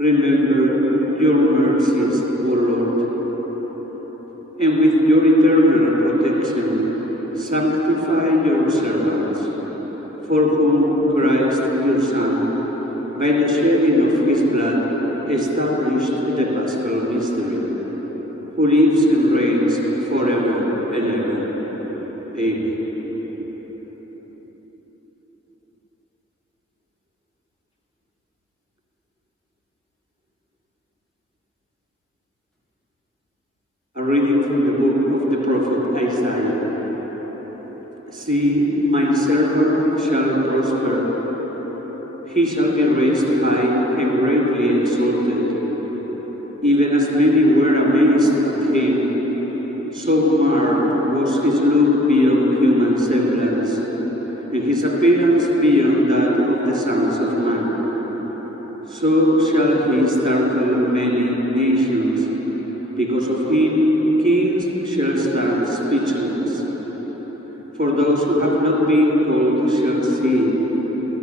Remember your mercies, O Lord, and with your eternal protection, sanctify your servants, for whom Christ your Son, by the shedding of his blood, established the Paschal mystery, who lives and reigns forever and ever. Amen. A reading from the book of the prophet Isaiah. See, my servant shall prosper. He shall be raised high and greatly exalted. Even as many were amazed at him, so marred was his look beyond human semblance, and his appearance beyond that of the sons of man. So shall he startle many nations. Because of him, kings shall stand speechless. For those who have not been told shall see,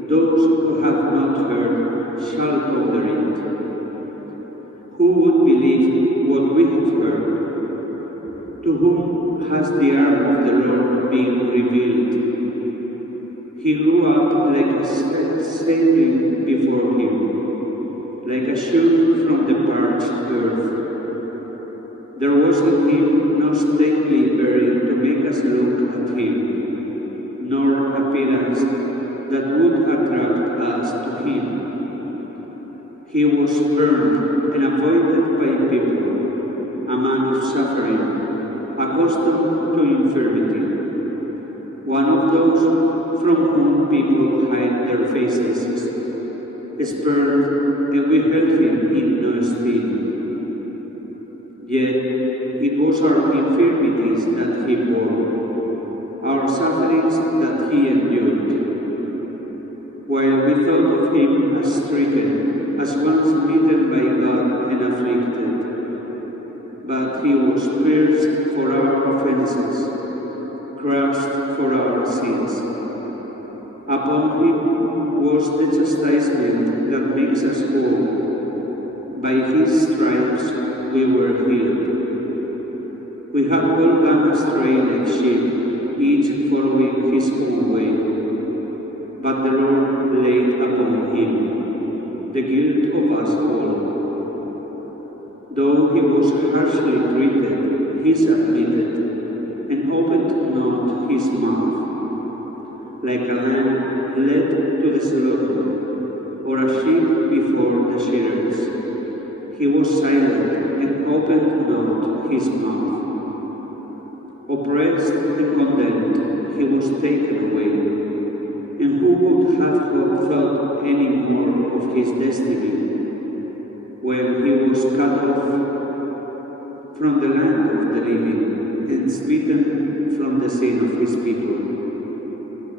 those who have not heard shall ponder it. Who would believe what we have heard? To whom has the arm of the Lord been revealed? He grew up like a sapling before him, like a shoot from the parched earth. There was in him no stately bearing to make us look at him, nor appearance that would attract us to him. He was burned and avoided by people, a man of suffering, accustomed to infirmity, one of those from whom people hide their faces, spurned, and we held him in no esteem. Yet it was our infirmities that he bore, our sufferings that he endured. While we thought of him as stricken, as one smitten by God and afflicted, but he was pierced for our offenses, crushed for our sins. Upon him was the chastisement that makes us whole. By his stripes we were healed. We have all gone astray like sheep, each following his own way. But the Lord laid upon him the guilt of us all. Though he was harshly treated, he submitted, and opened not his mouth. Like a lamb led to the slaughter, or a sheep before the shearers, he was silent and opened not his mouth. Oppressed and condemned, he was taken away. And who would have thought any more of his destiny when he was cut off from the land of the living and smitten from the sin of his people?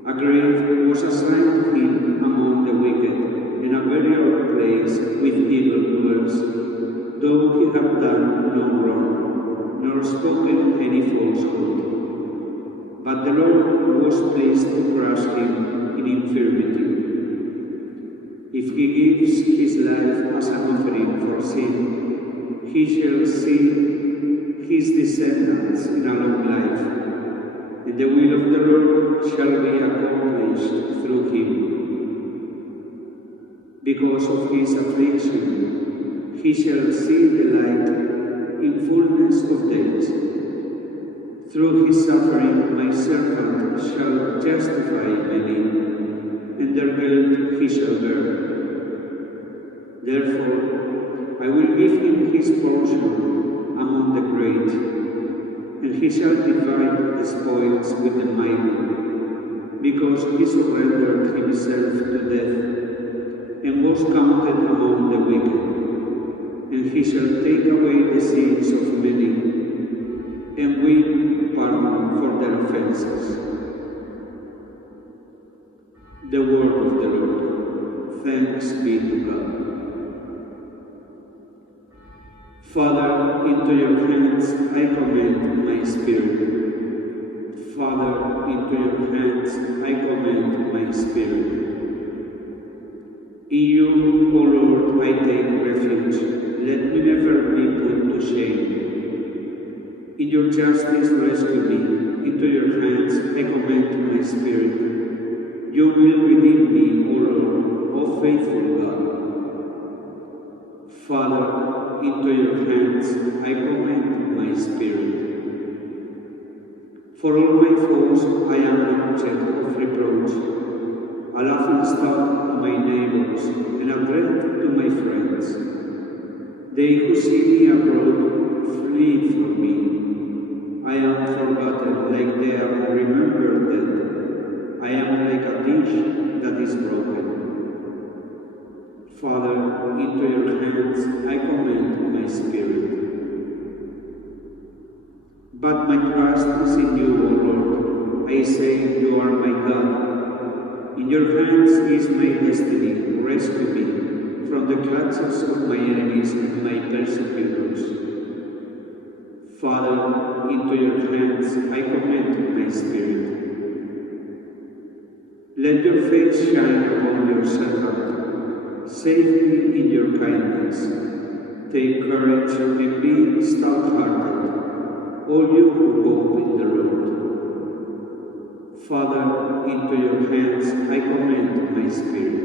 A grave was assigned him among the wicked, and a burial place with evildoers, though he had done no wrong, nor spoken any falsehood. But the Lord was pleased to crush him in infirmity. If he gives his life as an offering for sin, he shall see his descendants in a long life, and the will of the Lord shall be accomplished through him. Because of his affliction, he shall see the light in fullness of days. Through his suffering, my servant shall justify many, and their guilt he shall bear. Therefore, I will give him his portion among the great, and he shall divide the spoils with the mighty, because he surrendered himself to death, and was counted among the wicked. And he shall take away the sins of many, and win pardon for their offenses. The word of the Lord. Thanks be to God. Father, into your hands I commend my spirit. Father, into your hands I commend my spirit. In you, O Lord, I take refuge. In your justice, rescue me. Into your hands I commend my spirit. You will redeem me, O Lord, O faithful God. Father, into your hands I commend my spirit. For all my foes I am an object of reproach, a laughing stock to my neighbors, and a dread to my friends. They who see me abroad flee from me. I am forgotten like they are remembered dead. I am like a dish that is broken. Father, into your hands I commend my spirit. But my trust is in you, O Lord. I say, you are my God. In your hands is my destiny. Rescue me from the clutches of my enemies and my persecutors. Father, into your hands I commend my spirit. Let your face shine upon your servant. Save me in your kindness. Take courage and be stout-hearted, all you who hope in the Lord. Father, into your hands I commend my spirit.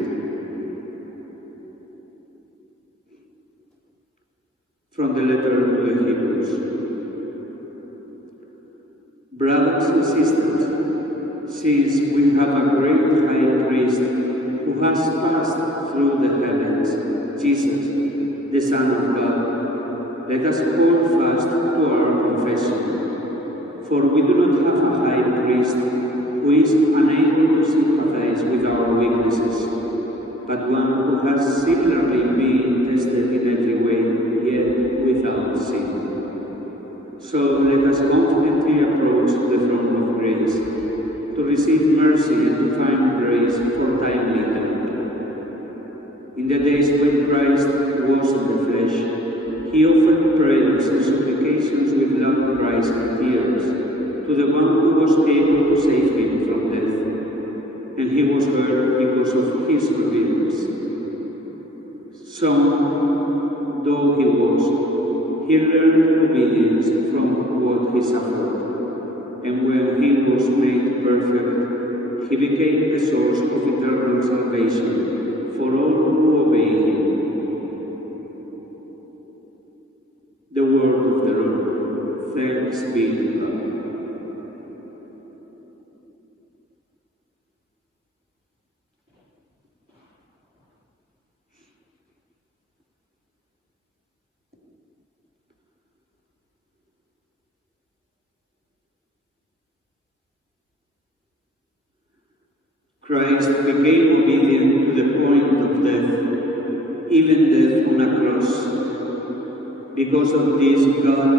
From the letter to the Hebrews. Brothers and sisters, since we have a great high priest who has passed through the heavens, Jesus, the Son of God, let us hold fast to our confession. For we do not have a high priest who is unable to sympathize with our weaknesses, but one who has similarly been tested in every way, yet without sin. So let us confidently approach the throne of grace, to receive mercy and to find grace for timely help. In the days when Christ was in the flesh, he offered prayers and supplications with loud cries and tears to the one who was able to save him from death, and he was heard because of his obedience. Son though he was, he learned obedience from what he suffered, and when he was made perfect, he became the source of eternal salvation for all who obey him. The word of the Lord. Thanks be to God. Christ became obedient to the point of death, even death on a cross. Because of this, God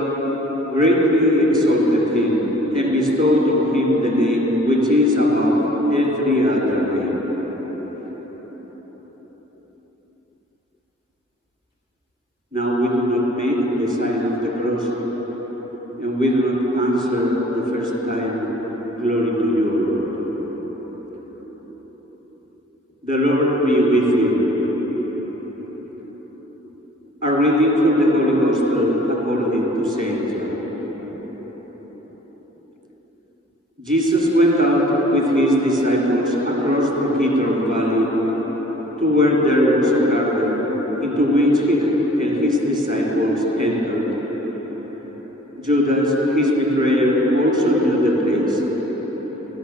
greatly exalted him and bestowed on him the name which is above every other name. Now we do not make the sign of the cross, and we do not answer the first time, "Glory to you, Lord." The Lord be with you. A reading from the Holy Gospel according to St. John. Jesus went out with his disciples across the Kidron Valley to where there was a garden, into which he and his disciples entered. Judas, his betrayer, also knew the place,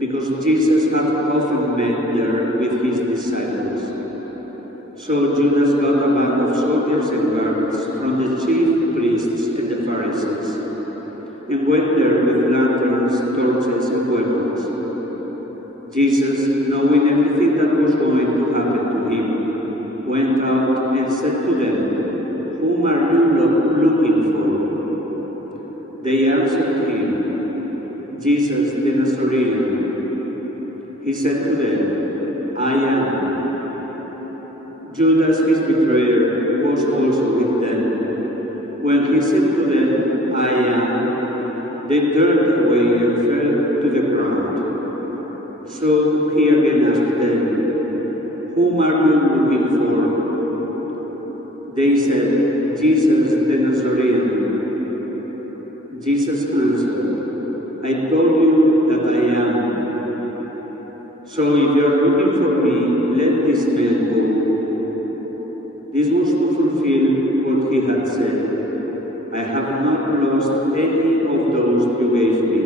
because Jesus had often met there with his disciples. So Judas got a band of soldiers and guards from the chief priests and the Pharisees, and went there with lanterns, torches, and weapons. Jesus, knowing everything that was going to happen to him, went out and said to them, "Whom are you looking for?" They answered him, "Jesus the Nazarene." He said to them, "I am." Judas, his betrayer, was also with them. When he said to them, "I am," they turned away and fell to the ground. So he again asked them, "Whom are you looking for?" They said, "Jesus the Nazarene." Jesus answered, I told you that I am. So if you are looking for me, let this man go. This was to fulfill what he had said. I have not lost any of those you gave me.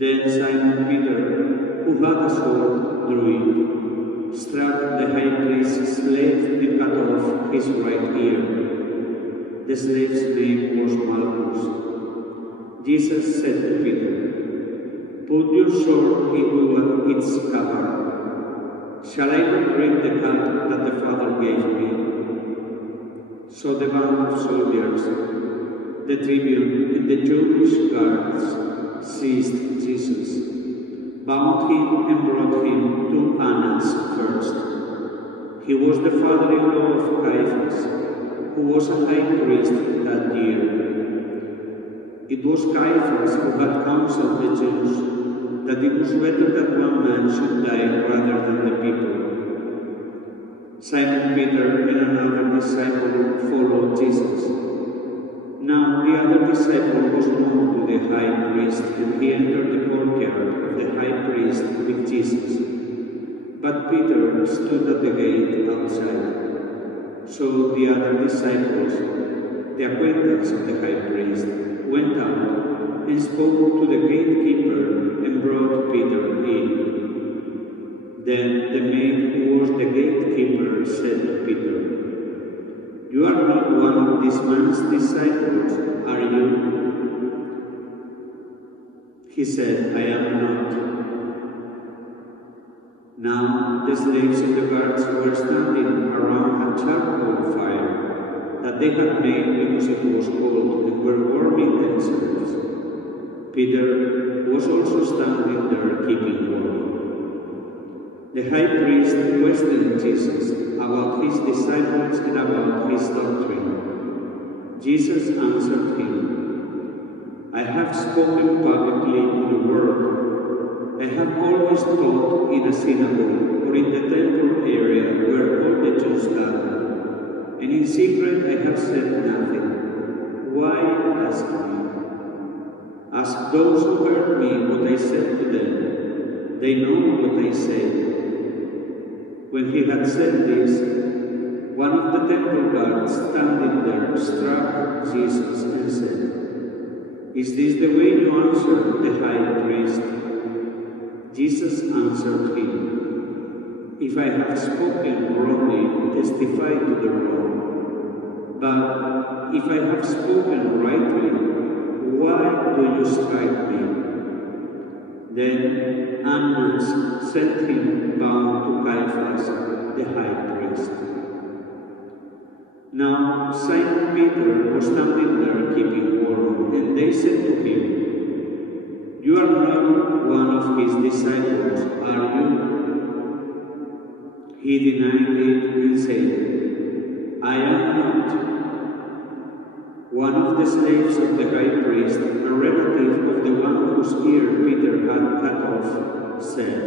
Then Simon Peter, who had a sword, drew it, struck the high priest's slave and cut off his right ear. The slave's name was Malchus. Jesus said to Peter, put your sword into its scabbard. Shall I not drink the cup that the Father gave me? So the band of soldiers, the tribune, and the Jewish guards seized Jesus, bound him and brought him to Annas first. He was the father-in-law of Caiaphas, who was a high priest that year. It was Caiaphas who had counseled the Jews that it was better that one man should die rather than the people. Simon Peter and another disciple followed Jesus. Now the other disciple was known to the high priest, and he entered the courtyard of the high priest with Jesus. But Peter stood at the gate outside. So the other disciples, the acquaintance of the high priest, went out and spoke to the gatekeeper and brought Peter in. Then the maid who was the gatekeeper said to Peter, you are not one of this man's disciples, are you? He said, I am not. Now the slaves and the guards were standing around a charcoal fire that they had made because it was cold and were warming themselves. Peter was also standing there keeping warm. The high priest questioned Jesus about his disciples and about his doctrine. Jesus answered him, I have spoken publicly to the world. I have always taught in a synagogue or in the temple area where all the Jews gather. And in secret I have said nothing. Why ask me? Ask those who heard me what I said to them. They know what I said. When he had said this, one of the temple guards standing there struck Jesus and said, is this the way you answer the high priest? Jesus answered him, if I have spoken wrongly, testify to the wrong. But if I have spoken rightly, why do you strike me? Then Annas sent him bound to Caiaphas, the high priest. Now Simon Peter was standing there keeping warm, and they said to him, you are not one of his disciples, are you? He denied it and said, I am not. One of the slaves of the high priest, a relative of the one whose ear Peter had cut off, said,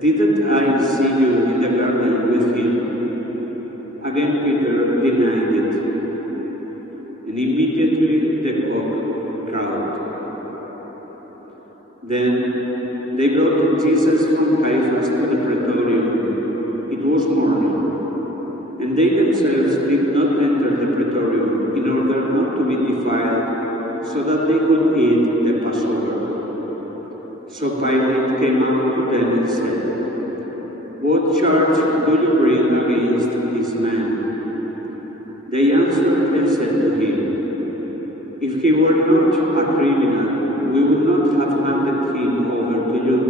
didn't I see you in the garden with him? Again Peter denied it, and immediately the cock crowed. Then they brought Jesus from Caiaphas to the praetorium. It was morning, and they themselves did not enter the praetorium in order not to be defiled, so that they could eat the Passover. So Pilate came out to them and said, what charge do you bring against this man? They answered and said to him, if he were not a criminal, we would not have handed him over to you.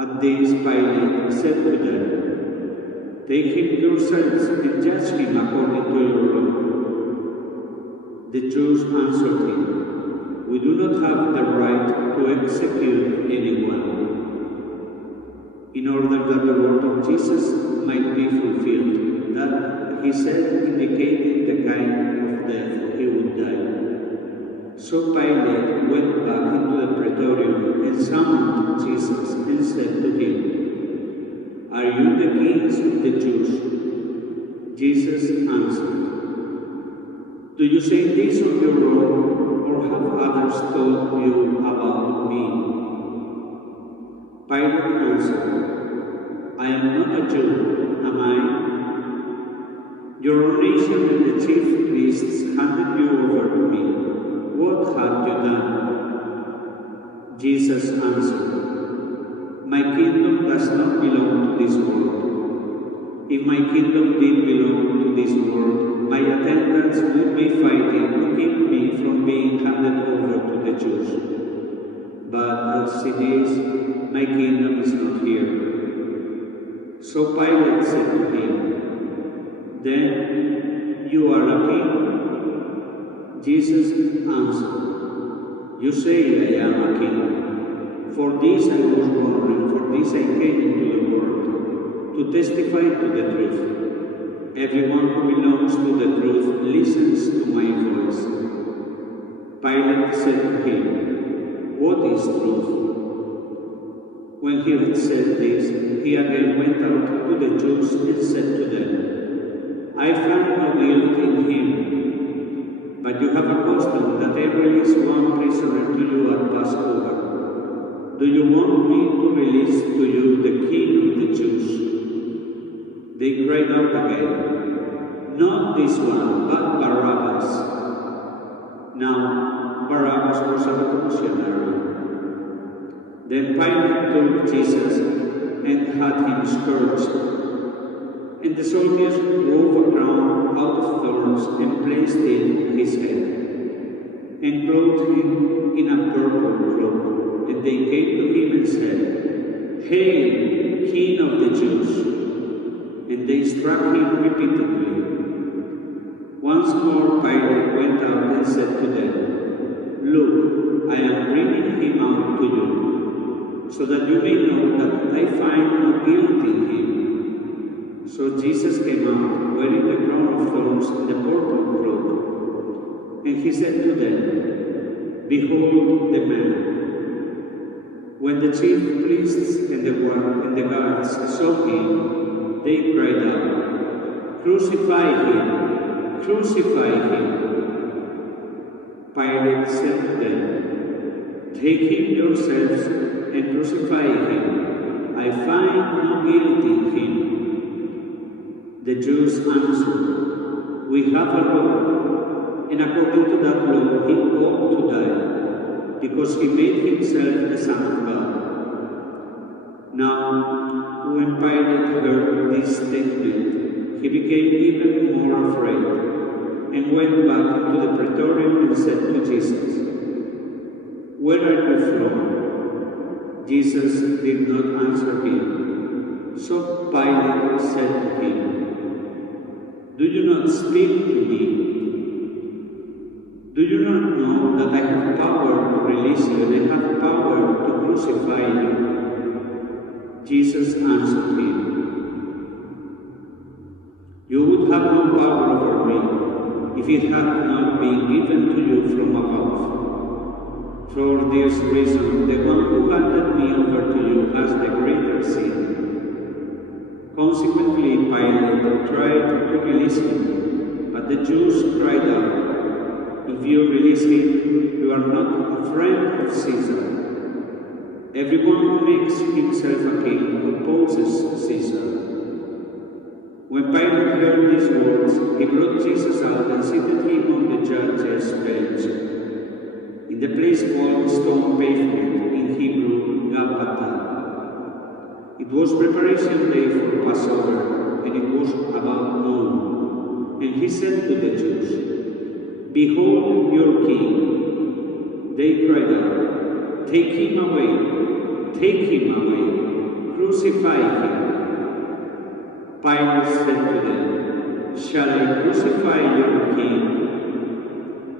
At this Pilate said to them, take him yourselves and judge him according to your law. The Jews answered him, we do not have the right to execute anyone. In order that the word of Jesus might be fulfilled, that he said indicating the kind of death he would die. So Pilate went back into the praetorium and summoned Jesus and said to him, are you the king of the Jews? Jesus answered, Do you say this on your own, or have others told you about me? Pilate answered, I am not a Jew, am I? Your own nation and the chief priests handed you over to me. What have you done? Jesus answered, My kingdom does not belong to this world. If my kingdom did belong to this world, my attendants would be fighting to keep me from being handed over to the Jews. But as it is, my kingdom is not here. So Pilate said to him, Then you are a king? Jesus answered, You say I am a king. For this I was born, and for this I came into the world, to testify to the truth. Everyone who belongs to the truth listens to my voice. Pilate said to him, What is truth? When he had said this, he again went out to the Jews and said to them, I find no guilt in him, but you have a custom that I release one prisoner to you at Passover. Do you want me to release to you the King of the Jews? They cried out again, Not this one, but Barabbas. Now, Barabbas was a revolutionary. Then Pilate took Jesus and had him scourged. And the soldiers wove a crown out of thorns and placed it on his head, and clothed him in a purple cloak. And they came to him and said, Hail, King of the Jews! And they struck him repeatedly. Once more Pilate went out and said to them, Look, I am bringing him out to you, so that you may know that I find no guilt in him. So Jesus came out, wearing the crown of thorns and the purple cloak. And he said to them, Behold the man. When the chief priests and the guards saw him, they cried out, Crucify him! Crucify him! Pilate said to them, Take him yourselves and crucify him. I find no guilt in him. The Jews answered, We have a law, and according to that law he ought to die, because he made himself the Son of God. Now, when Pilate heard this statement, he became even more afraid, and went back into the praetorium and said to Jesus, Where are you from? Jesus did not answer him. So Pilate said to him, Do you not speak to me? Do you not know that I have power to release you and I have power to crucify you? Jesus answered him, You would have no power over me if it had not been given to you from above. For this reason, the one who handed me over to you has the greater sin. Consequently, Pilate tried to release him, but the Jews cried out, If you release him, you are not a friend of Caesar. Everyone who makes himself a king opposes Caesar. When Pilate heard these words, he brought Jesus out and seated him on the judge's bench, in the place called Stone Pavement, in Hebrew, Gabbatha. It was preparation day for Passover, and it was about noon. And he said to the Jews, Behold your king. They cried out, Take him away, take him away, crucify him. Pilate said to them, Shall I crucify your king?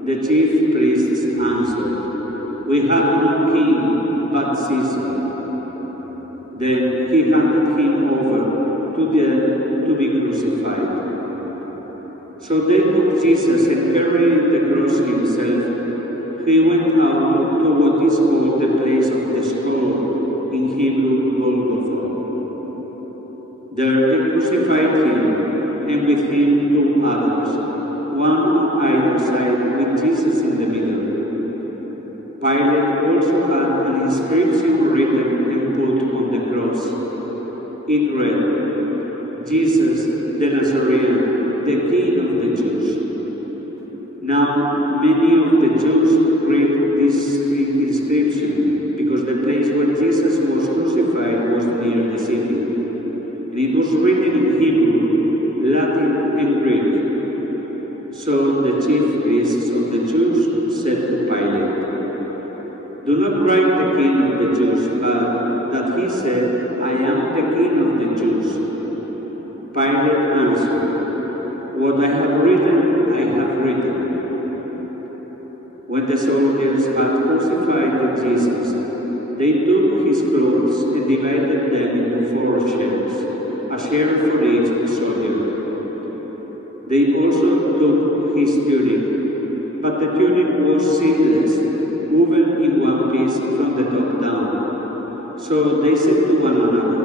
The chief priests answered, We have no king but Caesar. Then he handed him over to them to be crucified. So they took Jesus and carrying the cross himself, he went out to what is called the place of the skull, in Hebrew, Golgotha. There they crucified him, and with him 2 others, one on either Jesus in the middle. Pilate also had an inscription written and put on the cross. It read, "Jesus the Nazarene, the King of the Jews." Now, many of the Jews read this inscription because the place where Jesus was crucified was near the city. And it was written in Hebrew, Latin, and Greek. So the chief priests of the Jews said to Pilate, "Do not write the King of the Jews, but that he said, 'I am the King of the Jews.'" Pilate answered, "What I have written, I have written." When the soldiers had crucified Jesus, they took his clothes and divided them into 4 shares, a share for each soldier. They also took his tunic, but the tunic was seamless, woven in one piece from the top down. So they said to one another,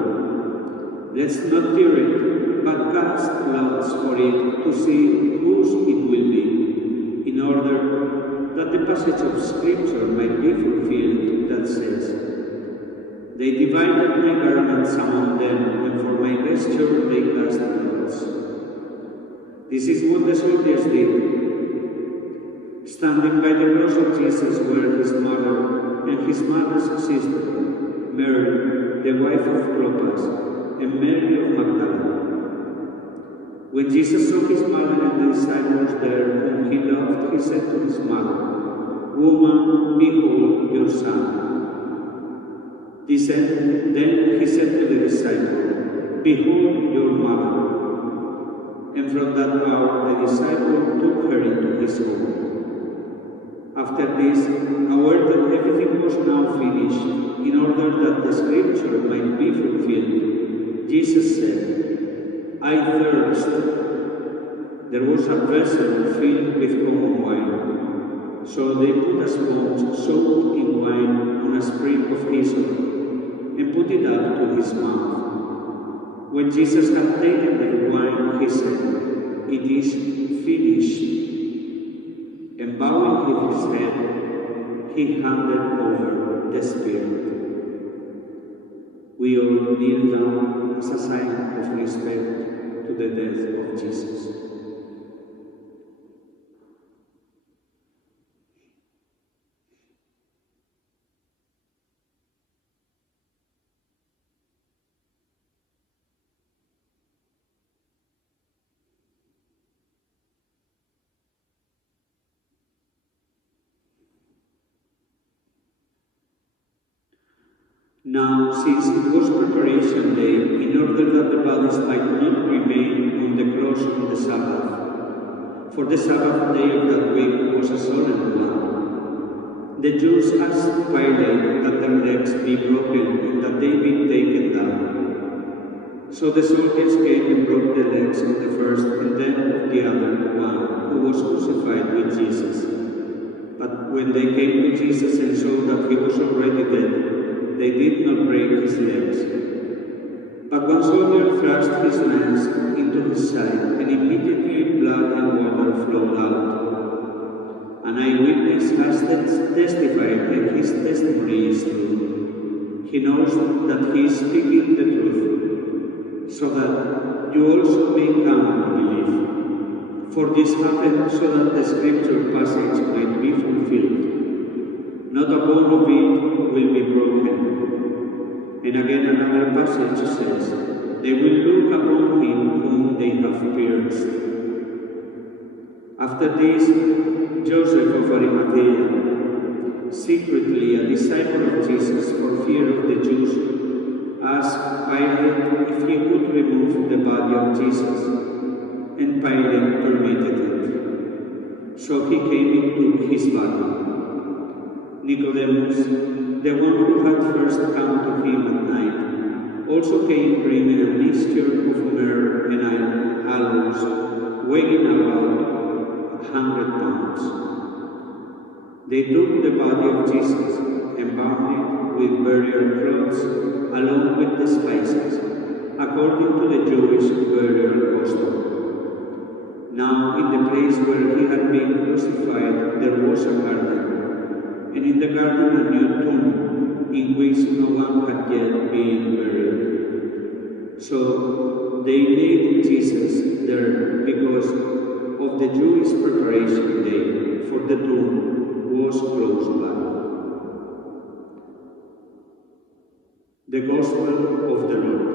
"Let's not tear it, but cast lots for it to see whose it will be, in order that the passage of Scripture might be fulfilled that says, 'They divided my garments among them, and for my vesture they cast lots.'" This is what the soldiers did. Standing by the cross of Jesus were his mother and his mother's sister, Mary, the wife of Clopas, and Mary of Magdala. When Jesus saw his mother and the disciples there whom he loved, he said to his mother, "Woman, behold your son." Then he said to the disciple, "Behold your mother." And from that hour the disciple took her into his home. After this, aware that everything was now finished, in order that the Scripture might be fulfilled, Jesus said, "I thirst." There was a vessel filled with common wine. So they put a sponge soaked in wine on a sprig of hyssop and put it up to his mouth. When Jesus had taken the wine, he said, "It is finished." And bowing with his head, he handed over the Spirit. We all kneel down as a sign of respect to the death of Jesus. Now, since it was preparation day, in order that the bodies might not remain on the cross on the Sabbath, for the Sabbath day of that week was a solemn one, the Jews asked Pilate that their legs be broken and that they be taken down. So the soldiers came and broke the legs of the first and then of the other one who was crucified with Jesus. But when they came to Jesus and saw that he was already dead, they did not break his legs. But one soldier thrust his lance into his side, and immediately blood and water flowed out. An eyewitness has testified, and his testimony is true. He knows that he is speaking the truth, so that you also may come to believe. For this happened so that the Scripture passage might be fulfilled. Not a bone of it will be broken. And again another passage says, "They will look upon him whom they have pierced." After this, Joseph of Arimathea, secretly a disciple of Jesus for fear of the Jews, asked Pilate if he could remove the body of Jesus, and Pilate permitted it. So he came and took his body. Nicodemus, the one who had first come to him at night, also came bringing a mixture of myrrh and aloes, weighing about 100 pounds. They took the body of Jesus and bound it with burial cloths along with the spices, according to the Jewish burial custom. Now in the place where he had been crucified there was a garden, and in the garden a new tomb, in which no one had yet been buried. So they laid Jesus there because of the Jewish preparation day, for the tomb was close by. The Gospel of the Lord.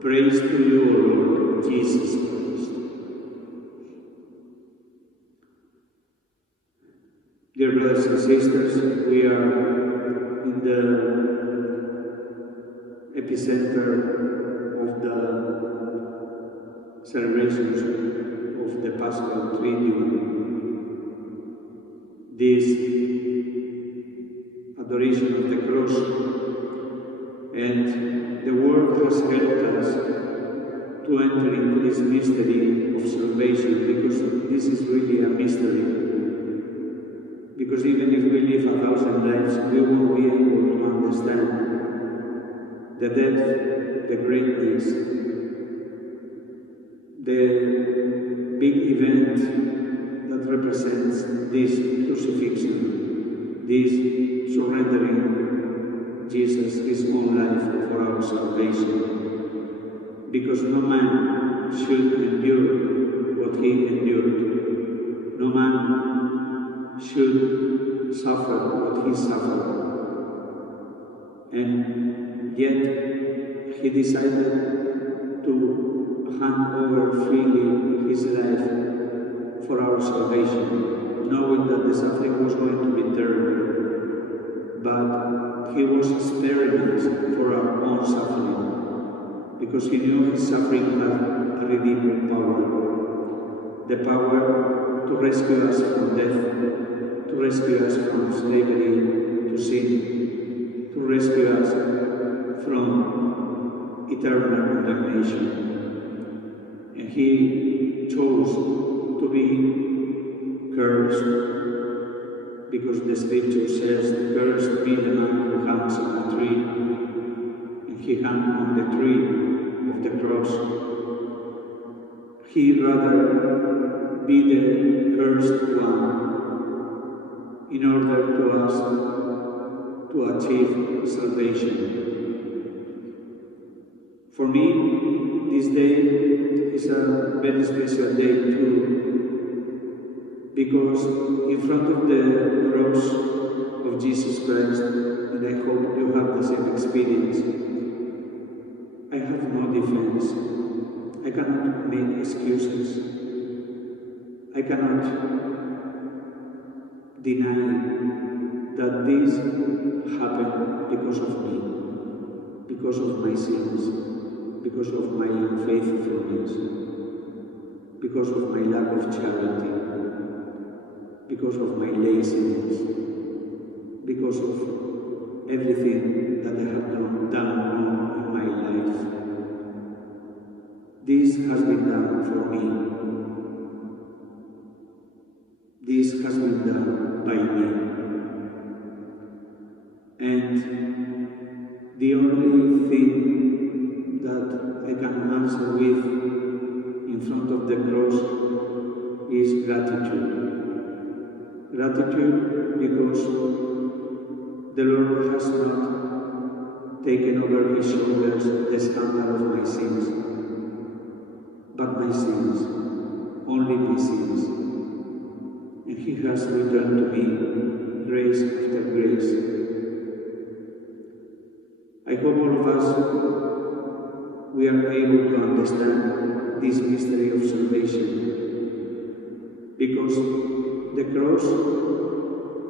Praise to you, O Lord Jesus Christ. Dear brothers and sisters, we are in the epicenter of the celebrations of the Paschal Triduum. This adoration of the cross, and the Word has helped us to enter into this mystery of salvation, because this is really a mystery. Because even if we live 1,000 lives, we won't be able to understand the depth, the greatness, the big event that represents this crucifixion, this surrendering Jesus his own life for our salvation. Because no man should endure what he endured. No man should suffer what he suffered. And yet he decided to hand over freely his life for our salvation, knowing that the suffering was going to be terrible. But he was sparing us for our own suffering, because he knew his suffering had a redeeming power. The power to rescue us from death, to rescue us from slavery to sin, to rescue us from eternal condemnation. And he chose to be cursed, because the scripture says, "Cursed be the man who hangs on a tree," and he hung on the tree of the cross. He rather be the cursed one in order to us to achieve salvation. For me, this day is a very special day too, because in front of the cross of Jesus Christ, and I hope you have the same experience, I have no defense. I cannot make excuses. I cannot deny that this happened because of me, because of my sins, because of my unfaithfulness, because of my lack of charity, because of my laziness, because of everything that I have done wrong in my life. This has been done for me. This has been done by me. And the only thing that I can answer with in front of the cross is gratitude. Gratitude because the Lord has not taken over his shoulders the scandal of my sins, but my sins, only my sins. And he has returned to me grace after grace. I hope all of us, we are able to understand this mystery of salvation, because the cross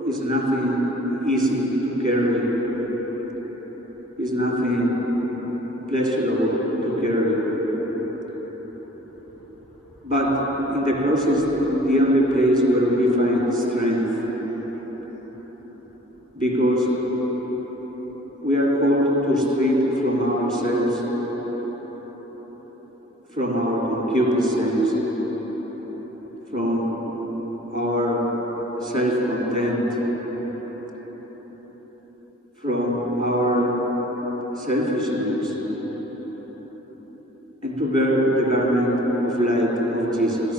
is nothing easy to carry, is nothing pleasurable to carry. But in the cross is the only place where we find strength, because we are called to strip from ourselves, from our concupiscence, from our self-content, from our selfishness, and to bear the garment of light of Jesus,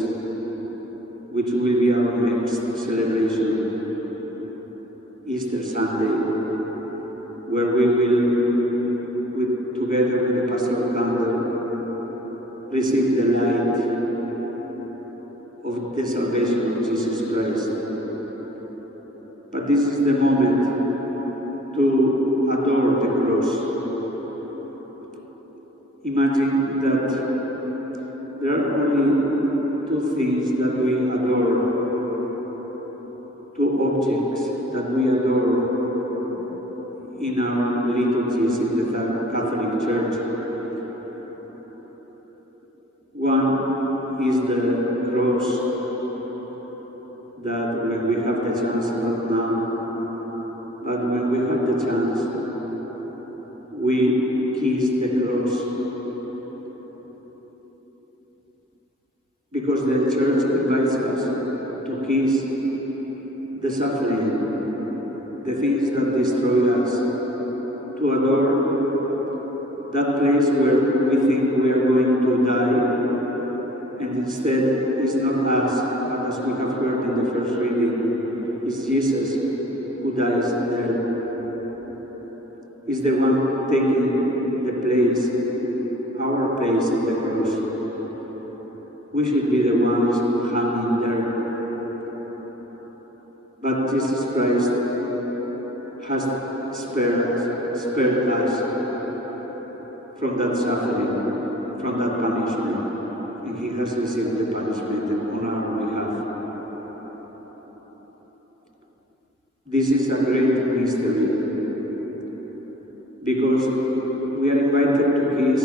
which will be our next celebration, Easter Sunday, where we will, together with the Paschal candle, receive the light of the salvation of Jesus Christ. But this is the moment to adore the cross. Imagine that there are only two things that we adore, two objects that we adore in our liturgies in the Catholic Church. One is the cross, that when we have the chance, not now, but when we have the chance, we kiss the cross. Because the Church invites us to kiss the suffering, the things that destroy us, to adore that place where we think we are going to die, and instead it's not us, but as we have heard in the first reading, it's Jesus who dies there. Is the one taking the place, our place in the cross. We should be the ones hanging there. But Jesus Christ has spared us from that suffering, from that punishment, and He has received the punishment on our behalf. This is a great mystery, because we are invited to kiss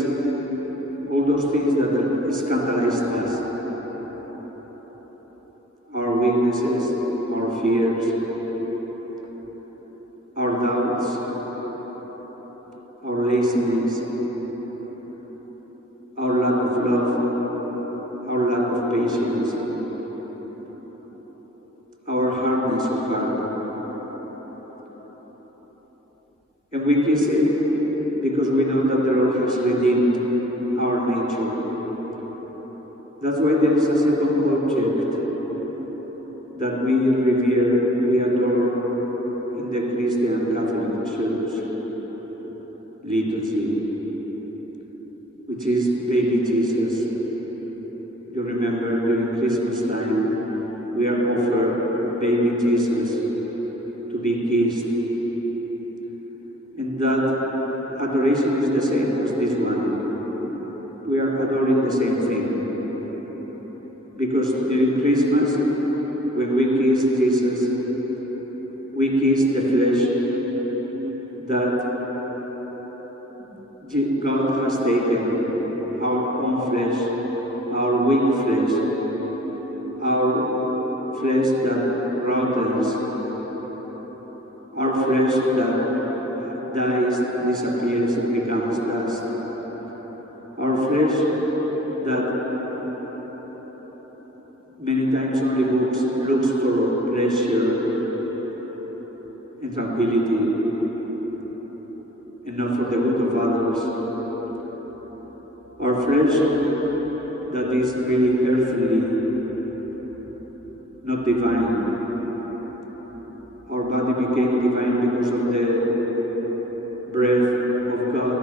all those things that scandalize us, our weaknesses, our fears, our doubts, our laziness, our lack of love, our lack of patience, our hardness of heart. And we kiss it because we know that the Lord has redeemed our nature. That's why there is a second object that we revere, we adore in the Christian Catholic Church liturgy, which is baby Jesus. You remember during Christmas time, we are offered baby Jesus to be kissed. And that adoration is the same as this one. We are adoring the same thing. Because during Christmas, when we kiss Jesus, we kiss the flesh that God has taken, our own flesh, our weak flesh, our flesh that rottens, our flesh that dies, disappears, and becomes dust. Our flesh that many times only looks for pleasure and tranquility, and not for the good of others. Our flesh that is really earthly, not divine. Our body became divine because of the breath of God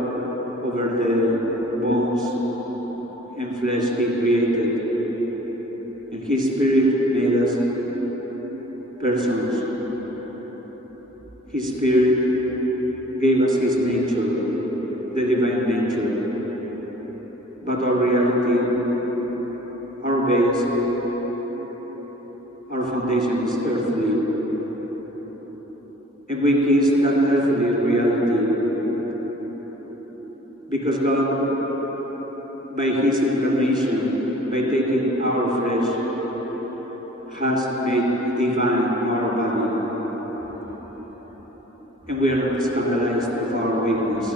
over the bones and flesh He created. And His Spirit made us persons. His Spirit gave us His nature, the divine nature. But our reality, our base, our foundation is earthly. And we kiss that earthly reality because God, by His incarnation, by taking our flesh, has made divine our body. And we are not scandalized of our weakness.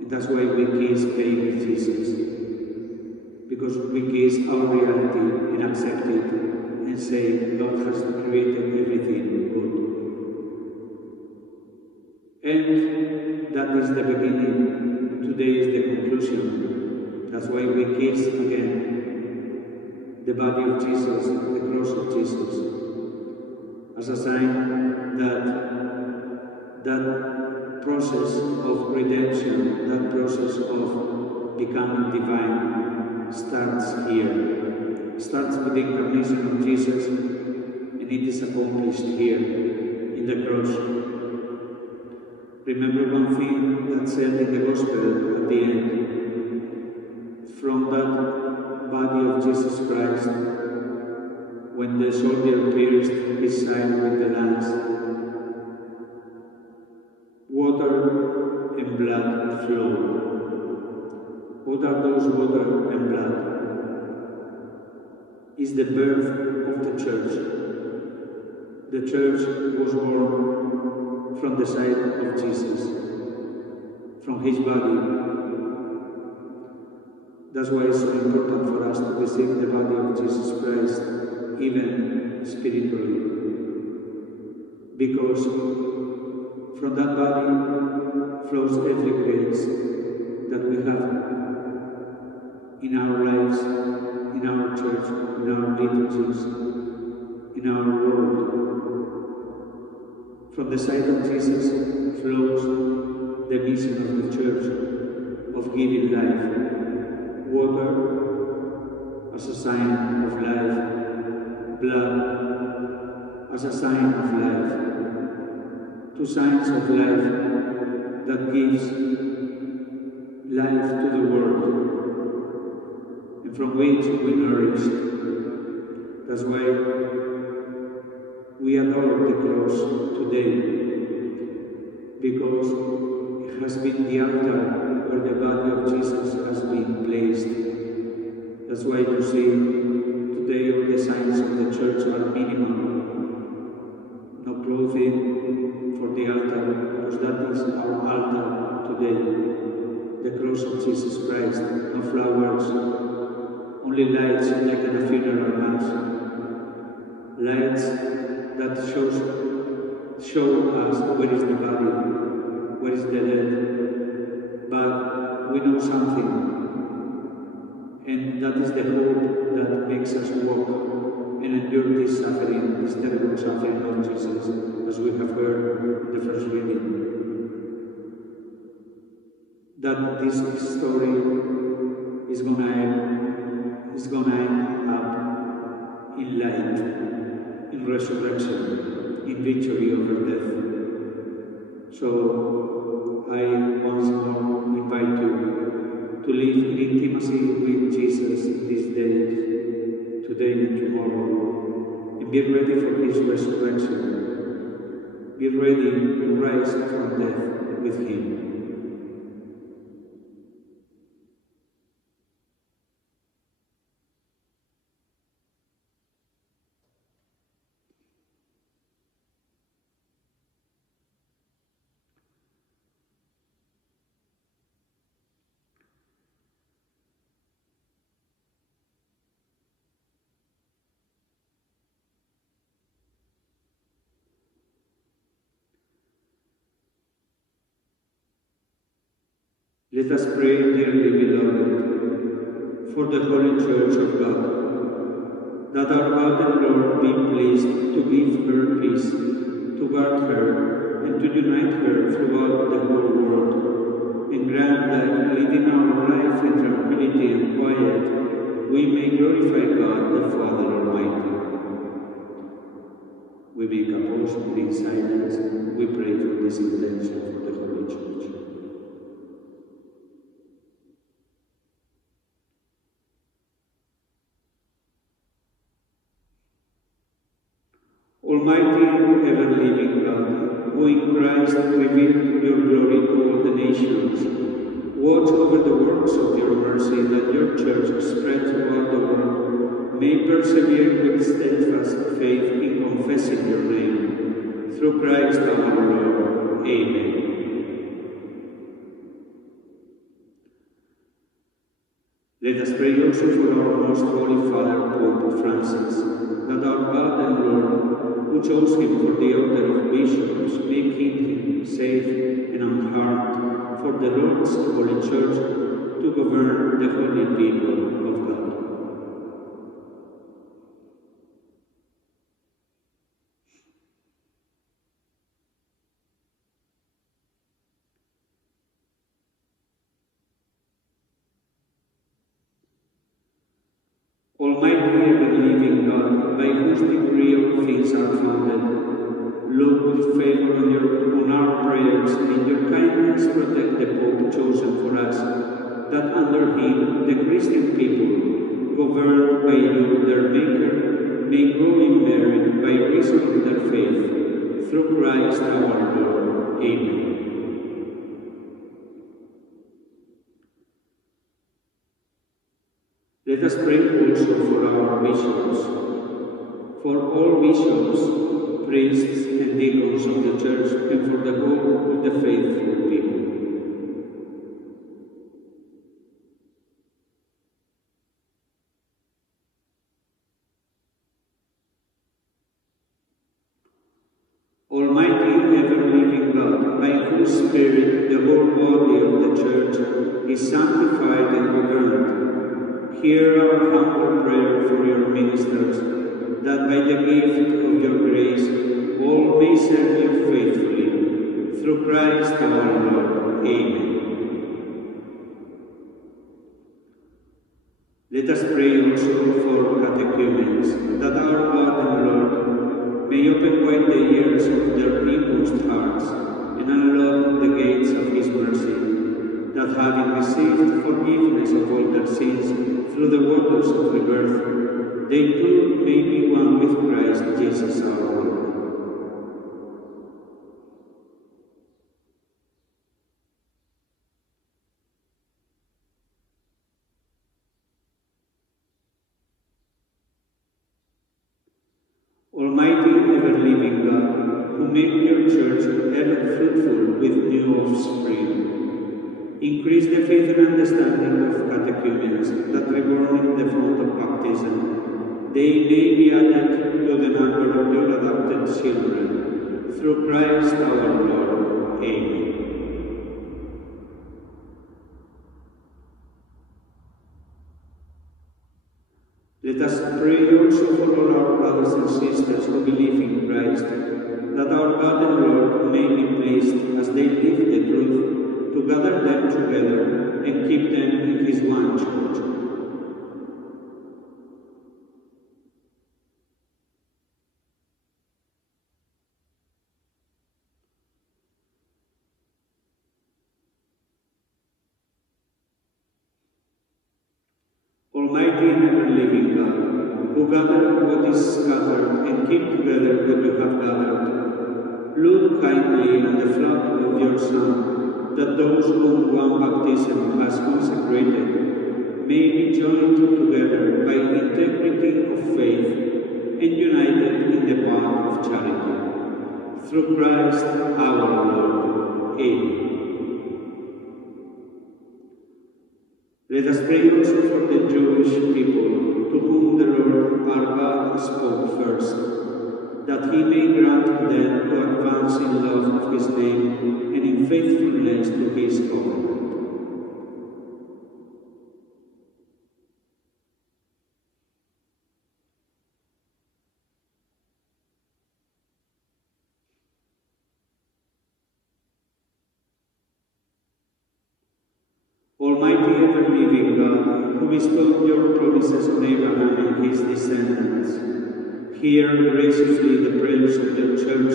And that's why we kiss baby Jesus. Because we kiss our reality and accept it and say, God has created everything good. And that is the beginning. Today is the conclusion. That's why we kiss again the body of Jesus, the cross of Jesus, as a sign that process of redemption, that process of becoming divine starts here. Starts with the incarnation of Jesus, and it is accomplished here in the cross. Remember one thing that's said in the Gospel at the end. From that body of Jesus Christ, when the soldier pierced his side with the lance, water and blood flowed. What are those water and blood? Is the birth of the church. The church was born from the side of Jesus, from his body. That's why it's so important for us to receive the body of Jesus Christ, even spiritually. Because from that body flows every grace that we have in our lives, in our church, in our liturgies, in our world. From the side of Jesus flows the mission of the church of giving life. Water as a sign of life, blood as a sign of life. Two signs of life that gives life to the world, and from which we nourish. That's why we adore the cross today, because it has been the altar where the body of Jesus has been placed. That's why you see today all the signs of the church are minimal. No clothing for the altar, because that is our altar today. The cross of Jesus Christ, no flowers, only lights like at a funeral mass. Lights that show us where is the body, where is the dead. But we know something, and that is the hope that makes us walk and endure this suffering, this terrible suffering of Jesus, as we have heard in the first reading. That this story is gonna end up in light, in resurrection, in victory over death. So I once more invite you to live in intimacy with Jesus these days, today and tomorrow, and be ready for his resurrection. Be ready to rise from death with him. Let us pray, dearly beloved, for the Holy Church of God, that our God and Lord be pleased to give her peace, to guard her, and to unite her throughout the whole world, and grant that, leading our life in tranquility and quiet, we may glorify God the Father Almighty. We make a pause in silence. We pray for this intention for the Holy Church. Almighty and ever-living God, who in Christ revealed your glory to all the nations, watch over the works of your mercy, that your church, spread throughout the world, may persevere with steadfast faith in confessing your name. Through Christ our Lord. Amen. Let us pray also for our most holy Father, Pope Francis, that our God and Lord, who chose him for the order of bishops, may keep him safe and unharmed for the Lord's Holy Church to govern the holy people of God. Almighty ever-living God, by whose decree all things are founded, look with favor on our prayers, and in your kindness protect the Pope chosen for us, that under him the Christian people, governed by you, their Maker, may grow in merit by reason of their faith, through Christ our Lord. Amen. Let us pray also for our bishops, for all bishops, priests, and deacons of the Church, and for the whole of the faithful people. Almighty and ever-living God, by whose Spirit the whole body of the Church is sanctified and governed, hear our humble prayer for your ministers, that by the gift of your grace all may serve you faithfully. Through Christ our Lord. Amen. Let us pray also for catechumens, that our God and Lord may open wide the ears of their inmost hearts and unlock the gates of his mercy, that having received forgiveness of all their sins through the waters of rebirth, they too may be one with Christ Jesus our Lord. Almighty ever-living God, who make your Church ever fruitful with new offspring, increase the faith and understanding of catechumens, that reborn in the font of baptism, they may be added to the number of your adopted children. Through Christ our Lord. Amen. Let us pray also for all our brothers and sisters who believe in Christ, that our God and Lord may be pleased, as they live the truth, to gather them together and keep them in his one Church. Almighty and ever-living God, who gather what is scattered and keep together what you have gathered, look kindly on the flock of your Son, that those whom one baptism has consecrated may be joined together by integrity of faith and united in the bond of charity. Through Christ our Lord. Amen. Let us pray also for the Jewish people, to whom the Lord our God spoke first, that he may grant them to advance in love of his name and in faithfulness to his covenant. Almighty ever-living God, who bestowed your promises on Abraham and his descendants, hear graciously the prayers of your Church,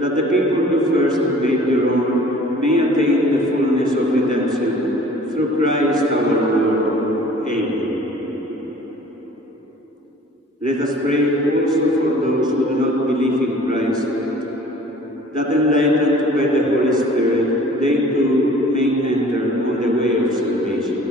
that the people you first made your own may attain the fullness of redemption, through Christ our Lord. Amen. Let us pray also for those who do not believe in Christ, that enlightened by the Holy Spirit, they too may enter on the way of salvation.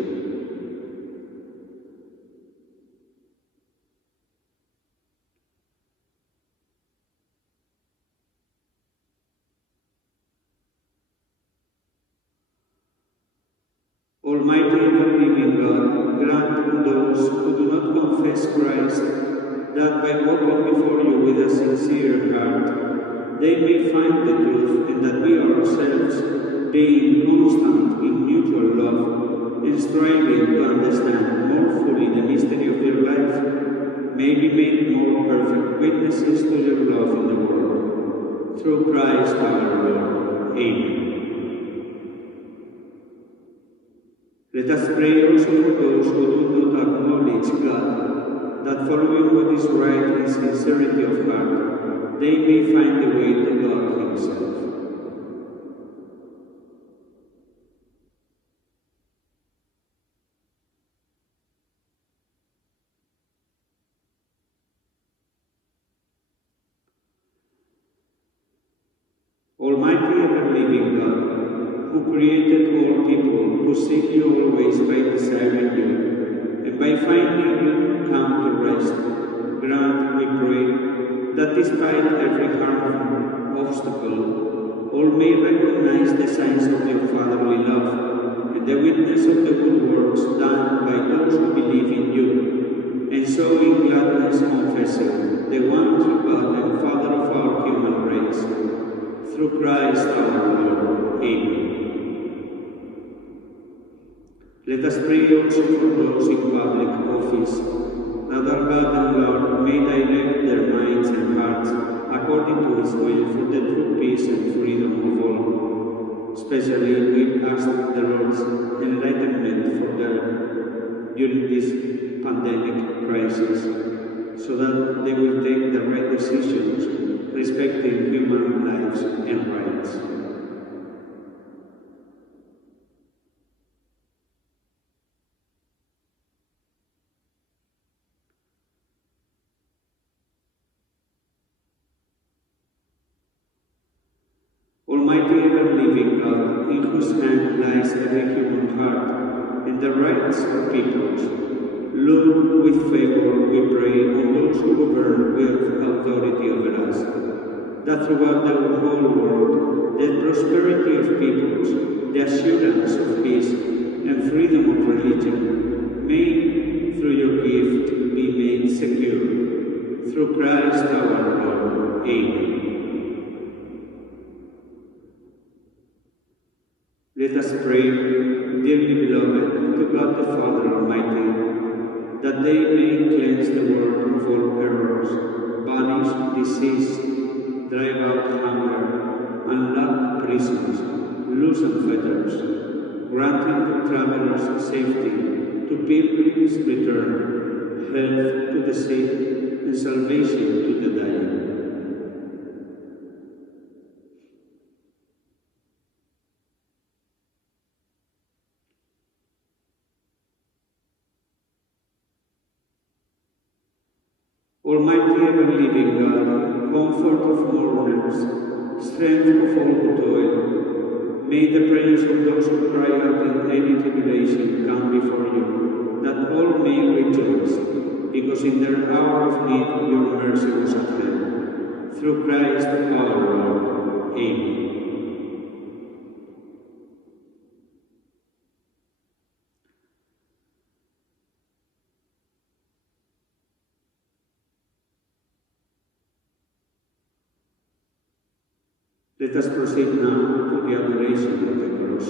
Almighty ever-living God, grant to those who do not confess Christ, that by walking before you with a sincere heart, they may find the truth, and that we ourselves, being constant in mutual love, and striving to understand more fully the mystery of your life, may be made more perfect witnesses to your love in the world. Through Christ our Lord. Amen. Let us pray also for those who do not acknowledge God, that following what is right in sincerity of heart, they may find the way to God Himself. Almighty ever-living God, who created all people to seek you always by desiring you, and by finding you come to rest, grant, we pray, that despite every harmful obstacle, all may recognize the signs of your fatherly love and the witness of the good works done by those who believe in you, and so in gladness confess you, the one true God and Father of our human race. Through Christ our Lord. Amen. Let us pray also for those in public office, that our God and Lord may direct their minds and hearts according to His will for the true peace and freedom of all. Especially we ask the Lord's enlightenment for them during this pandemic crisis, so that they will take the right decisions respecting human lives and rights. Almighty ever-living God, in whose hand lies every human heart and the rights of peoples, look with favor, we pray, on those who govern with authority over us, that throughout the whole world, the prosperity of peoples, the assurance of peace, and freedom of religion may, through your gift, be made secure. Through Christ our Lord. Amen. Let us pray, dearly beloved, to God the Father Almighty, that they may cleanse the world of all errors, banish disease, drive out hunger, unlock prisons, loosen fetters, granting to travelers safety, to pilgrims return, health to the sick, and salvation to the dying. Almighty ever-living God, comfort of mourners, strength of all who toil, may the prayers of those who cry out in any tribulation come before you, that all may rejoice, because in their hour of need your mercy was at hand. Through Christ our Lord. Amen. Let us proceed now to the adoration of the cross.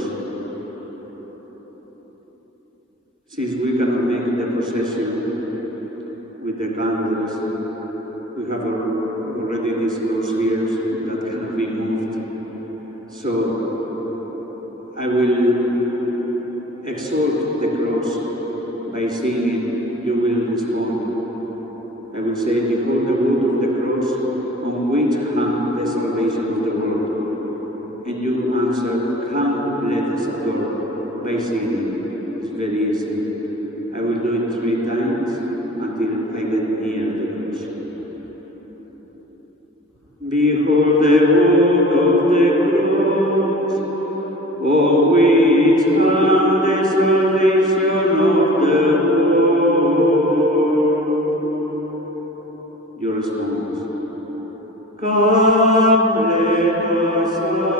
Since we cannot make the procession with the candles, we have already these cross here that cannot be moved. So I will exalt the cross by singing, you will respond. I will say, behold the wood of the cross on which hung the salvation of the world. And you answer, come, let us adore, by singing. It's very easy. I will do it 3 times until I get near the cross. Behold the wood of the cross, on which hung the salvation of the world. Your response. Come, let us adore.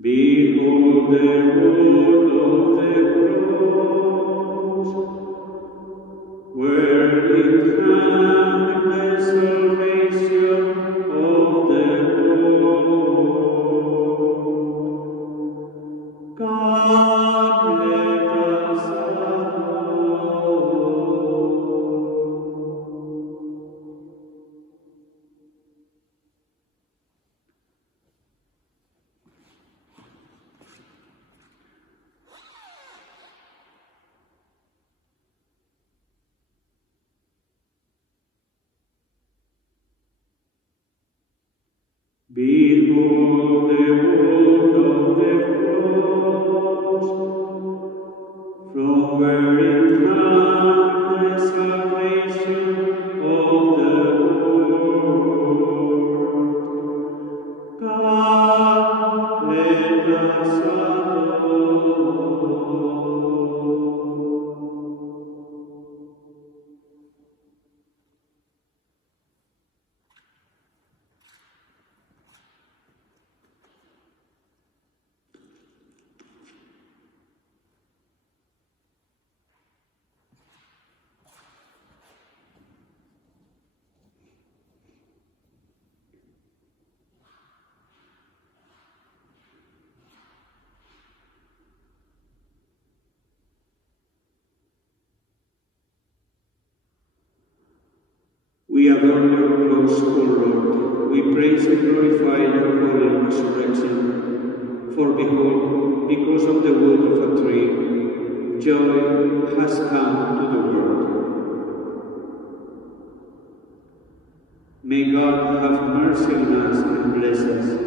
Behold the wood of the cross, where it hung the salvation of the world. Come, let us adore. Behold the wood of the cross, from where it hung the salvation of the world. Come, let us adore. We adore your cross, O Lord. We praise and glorify your holy resurrection. For behold, because of the wood of a tree, joy has come to the world. May God have mercy on us and bless us.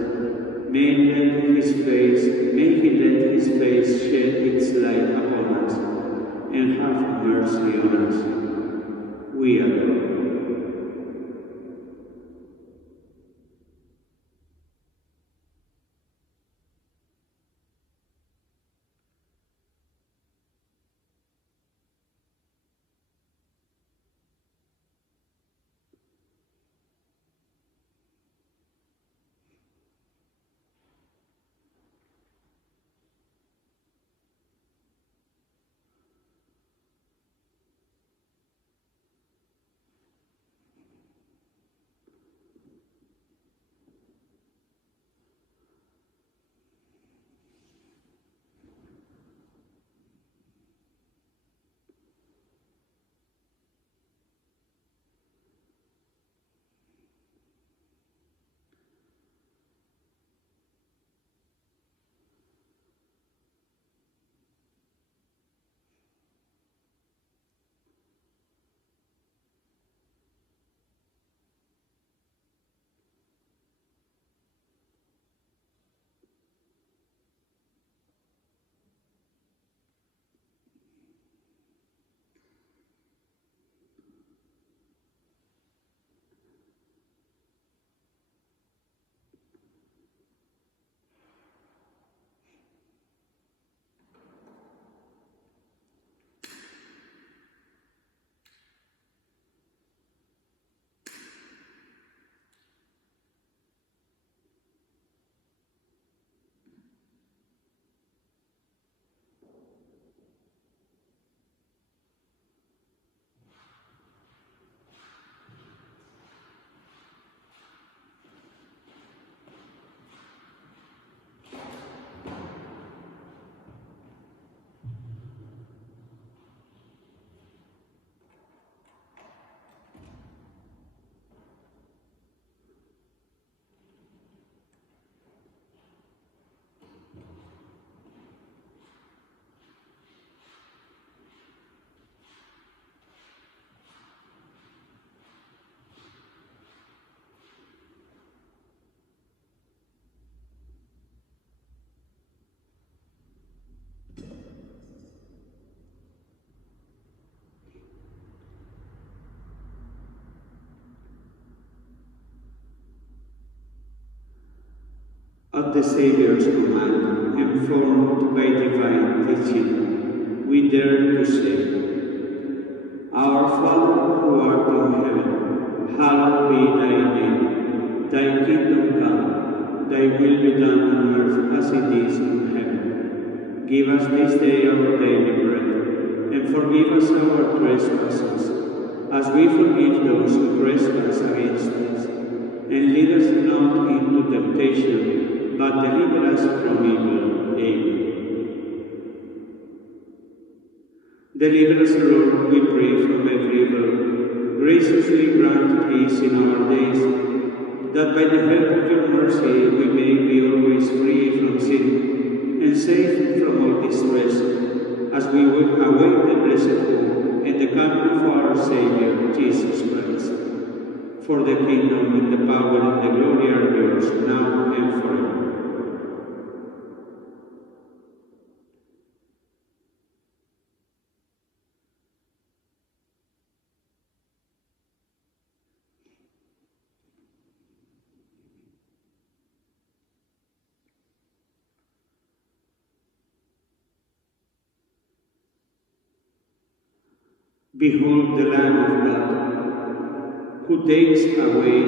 May he let his face shed its light upon us, and have mercy on us. We adore. At the Saviour's command, informed by divine teaching, we dare to say, Our Father who art in heaven, hallowed be thy name. Thy kingdom come, thy will be done on earth as it is in heaven. Give us this day our daily bread, and forgive us our trespasses, as we forgive those who trespass against us. And lead us not into temptation, but deliver us from evil. Amen. Deliver us, Lord, we pray, from every evil. Graciously grant peace in our days, that by the help of your mercy we may be always free from sin and safe from all distress, as we await the blessed hope and the coming of our Saviour, Jesus Christ. For the kingdom and the power and the glory are yours, now and forever. Behold the Lamb of God, who takes away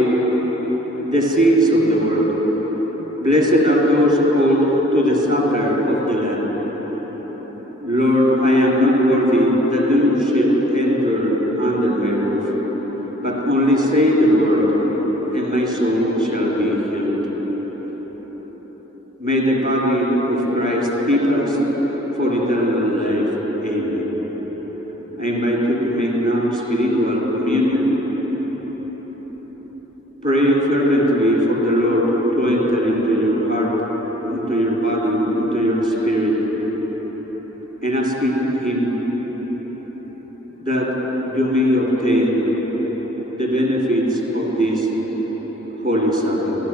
the sins of the world. Blessed are those called to the supper of the Lamb. Lord, I am not worthy that you should enter under my roof, but only say the word, and my soul shall be healed. May the body of Christ keep us for eternal life. Amen. I invite you to make now spiritual communion, praying fervently for the Lord to enter into your heart, into your body, into your spirit, and asking Him that you may obtain the benefits of this holy sacrament.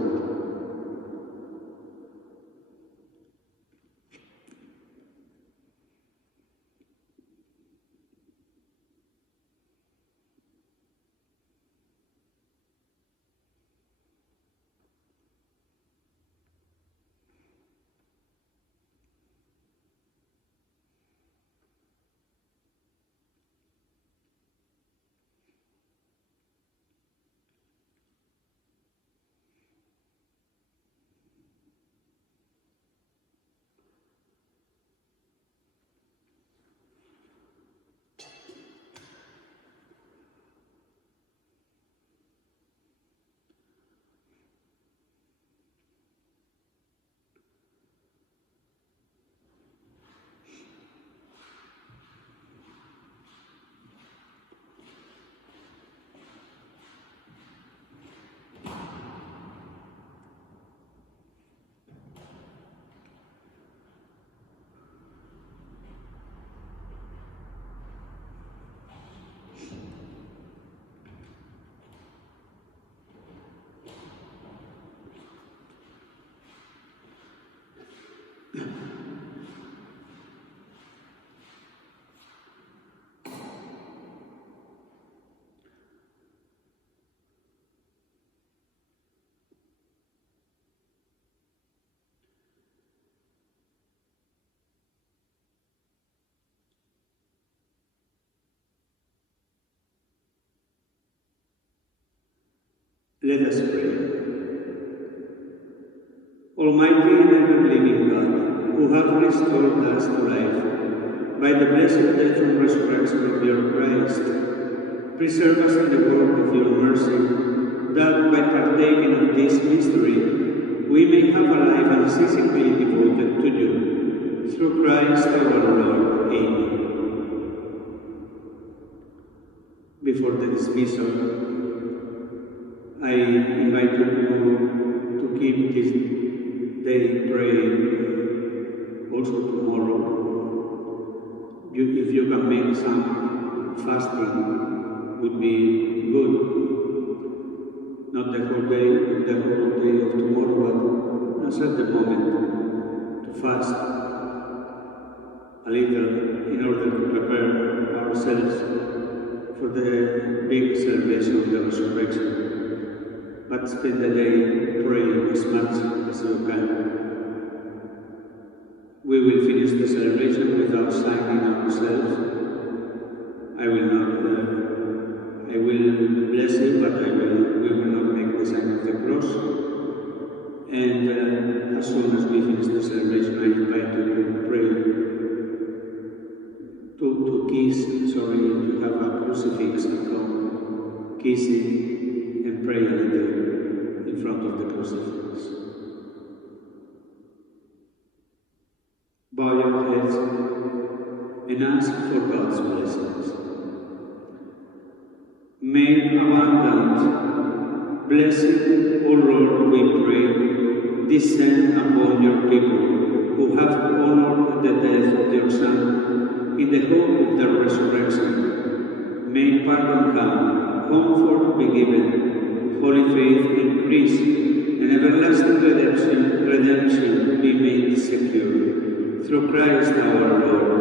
Let us pray. Almighty and ever-living God, who have restored us to life by the blessed death and resurrection of your Christ, preserve us in the work of your mercy, that by partaking of this mystery, we may have a life unceasingly devoted to you. Through Christ our Lord. Amen. Before the dismissal, I invite you to keep this day praying also tomorrow. If you can make some fasting, would be good. Not the whole day of tomorrow, but just at the moment to fast a little in order to prepare ourselves for the big celebration of the resurrection. But spend the day praying as much as you can. We will finish the celebration without signing ourselves. I will bless it, but we will not make the sign of the cross. And as soon as we finish the celebration, I invite you to pray, to have a crucifix at home, kiss it and pray a little in front of the crucifix. Bow your heads and ask for God's blessings. Make abundant blessing, O Lord, we pray, descend upon your people who have honored the death of your Son in the hope of the resurrection. May pardon come, comfort be given, holy faith increase, and everlasting redemption be made secure. Through Christ our Lord.